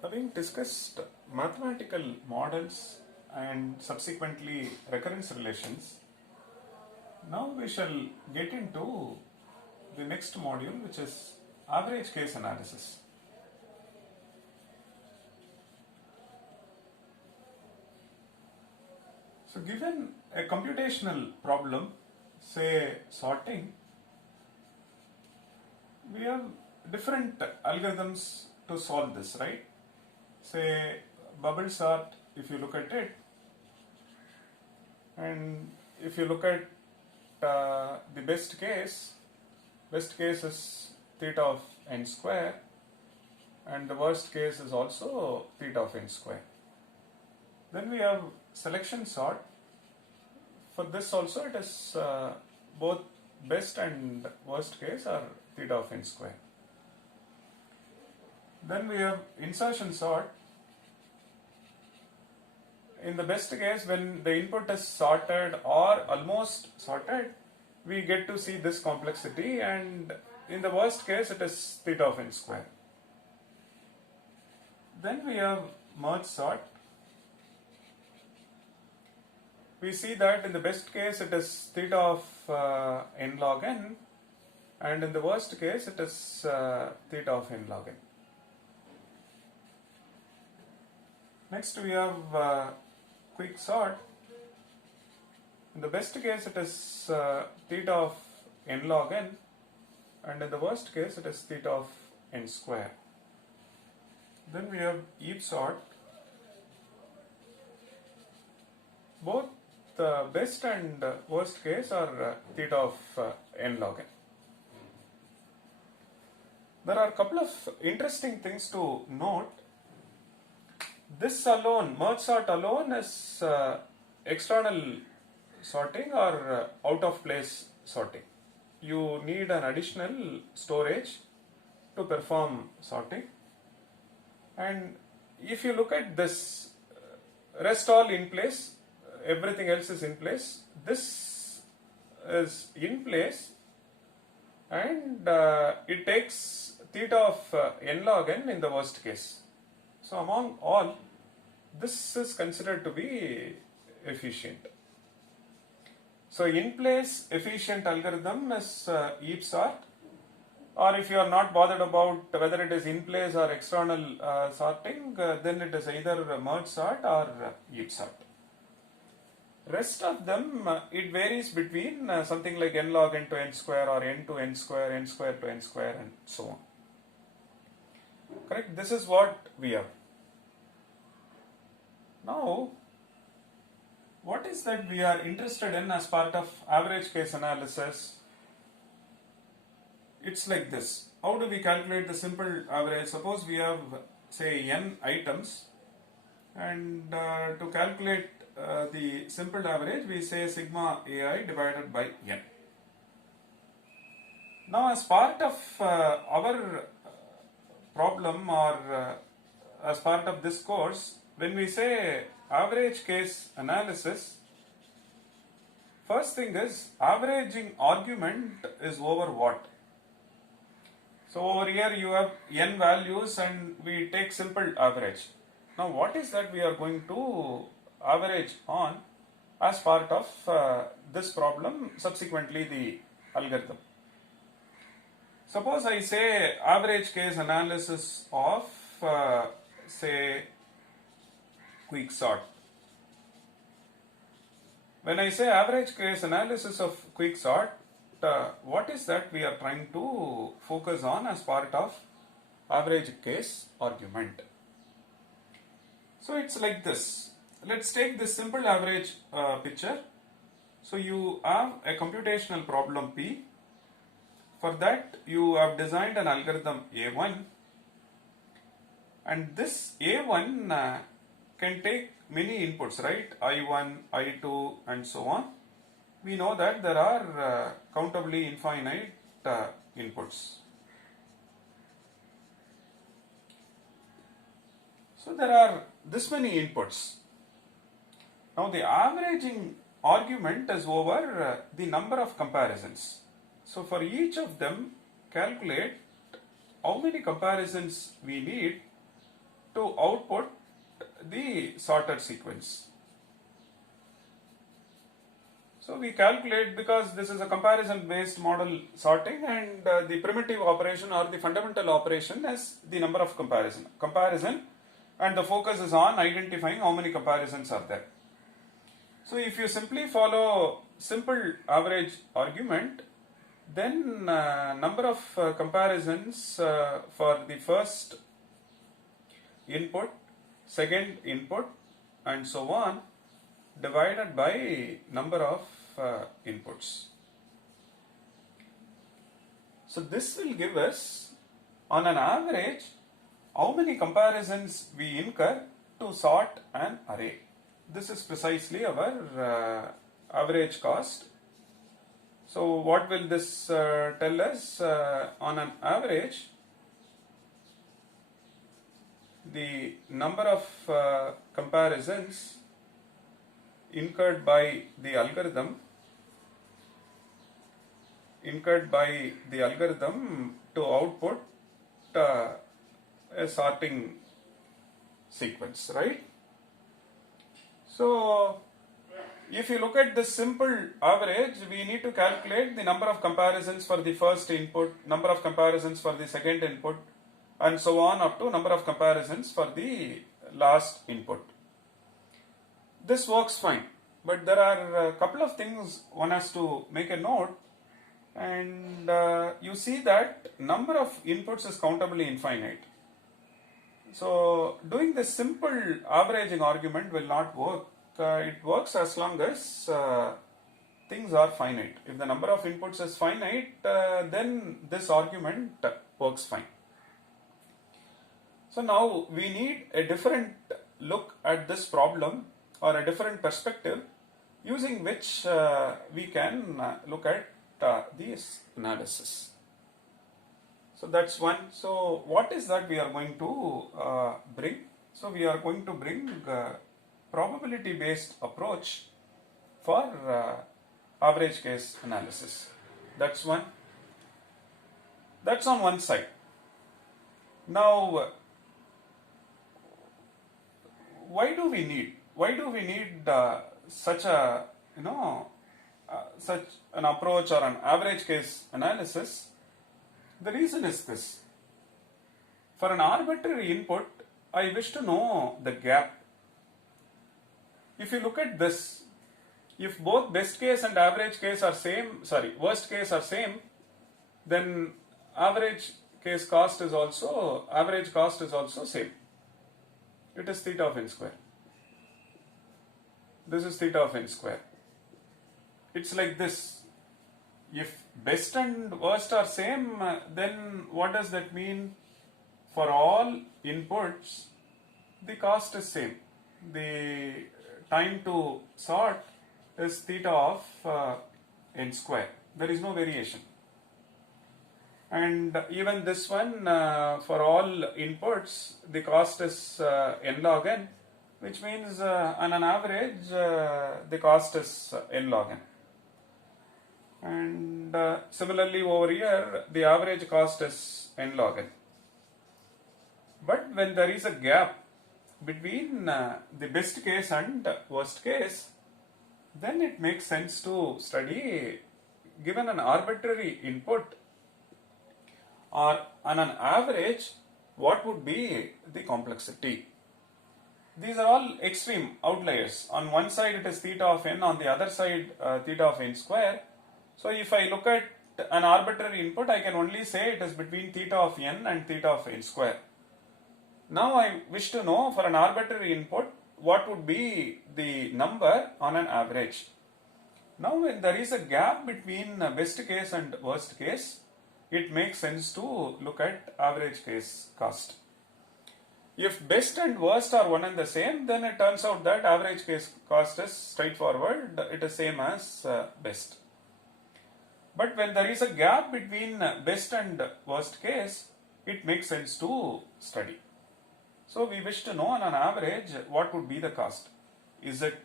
Having discussed mathematical models and subsequently recurrence relations, now we shall get into the next module, which is average case analysis. So given a computational problem, say sorting, we have different algorithms to solve this, right? Say bubble sort, if you look at it, and if you look at the best case is theta of n square, and the worst case is also theta of n square. Then we have selection sort. For this also it is both best and worst case are theta of n square. Then we have insertion sort. In the best case, when the input is sorted or almost sorted, we get to see this complexity, and in the worst case it is theta of n square. Then we have merge sort. We see that in the best case it is theta of n log n, and in the worst case it is theta of n log n. Next we have quick sort. In the best case it is theta of n log n, and in the worst case it is theta of n square. Then we have Eve sort. Both the best and worst case are theta of n log n. There are a couple of interesting things to note. This alone, merge sort alone, is external sorting or out of place sorting. You need an additional storage to perform sorting. And if you look at this, rest all in place, everything else is in place. This is in place, and it takes theta of n log n in the worst case. So among all, this is considered to be efficient. So in place efficient algorithm is Eve sort, or if you are not bothered about whether it is in place or external sorting, then it is either merge sort or Eve sort. Rest of them, it varies between something like n log n to n square, or n to n square to n square, and so on. Correct? This is what we have. Now, what is that we are interested in as part of average case analysis? It's like this. How do we calculate the simple average? Suppose we have, say, n items, and to calculate the simple average, we say sigma ai divided by n. Now, as part of our problem, or as part of this course, when we say average case analysis, first thing is averaging argument is over what? So over here you have n values and we take simple average. Now what is that we are going to average on as part of this problem, subsequently the algorithm? Suppose I say average case analysis of say quick sort. When I say average case analysis of quick sort, what is that we are trying to focus on as part of average case argument? So it's like this. Let's take this simple average picture. So you have a computational problem P. For that you have designed an algorithm A1, and this A1 can take many inputs, right? I1, I2, and so on. We know that there are countably infinite inputs. So there are this many inputs. Now the averaging argument is over the number of comparisons. So for each of them, calculate how many comparisons we need to output the sorted sequence. So we calculate, because this is a comparison based model sorting, and the primitive operation or the fundamental operation is the number of comparison, and the focus is on identifying how many comparisons are there. So if you simply follow simple average argument, then number of comparisons for the first input, second input, and so on, divided by number of inputs. So this will give us, on an average, how many comparisons we incur to sort an array. This is precisely our average cost. So what will this tell us? On an average, the number of comparisons incurred by the algorithm to output a sorting sequence, right? So if you look at this simple average, we need to calculate the number of comparisons for the first input, number of comparisons for the second input, and so on up to number of comparisons for the last input. This works fine, but there are a couple of things one has to make a note, and you see that number of inputs is countably infinite. So doing this simple averaging argument will not work. It works as long as things are finite. If the number of inputs is finite, then this argument works fine. So now we need a different look at this problem, or a different perspective, using which we can look at this analysis. So that's one. So what is that we are going to bring? So we are going to bring probability based approach for average case analysis. That's one. That's on one side. Now, why do we need such a such an approach or an average case analysis? The reason is this: for an arbitrary input, I wish to know the gap. If you look at this, if both best case and average case are worst case are same, then average cost is also same. It is theta of n square. This is theta of n square. It's like this. If best and worst are same, then what does that mean? For all inputs, the cost is same. The time to sort is theta of n square. There is no variation. And even this one, for all inputs, the cost is n log n, which means on an average, the cost is n log n. And similarly over here, the average cost is n log n. But when there is a gap between the best case and worst case, then it makes sense to study, given an arbitrary input or on an average, what would be the complexity. These are all extreme outliers. On one side it is theta of n, on the other side theta of n square. So if I look at an arbitrary input, I can only say it is between theta of n and theta of n square. Now I wish to know, for an arbitrary input, what would be the number on an average. Now when there is a gap between best case and worst case, it makes sense to look at average case cost. If best and worst are one and the same, then it turns out that average case cost is straightforward, it is same as best. But when there is a gap between best and worst case, it makes sense to study. So we wish to know, on an average, what would be the cost. Is it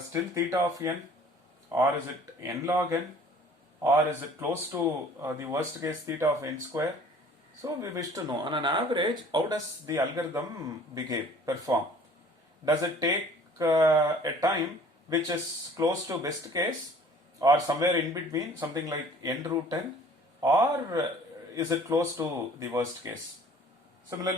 still theta of n, or is it n log n, or is it close to the worst case theta of n square? So we wish to know, on an average, how does the algorithm perform? Does it take a time which is close to best case or somewhere in between, something like n root n, or is it close to the worst case? Similarly,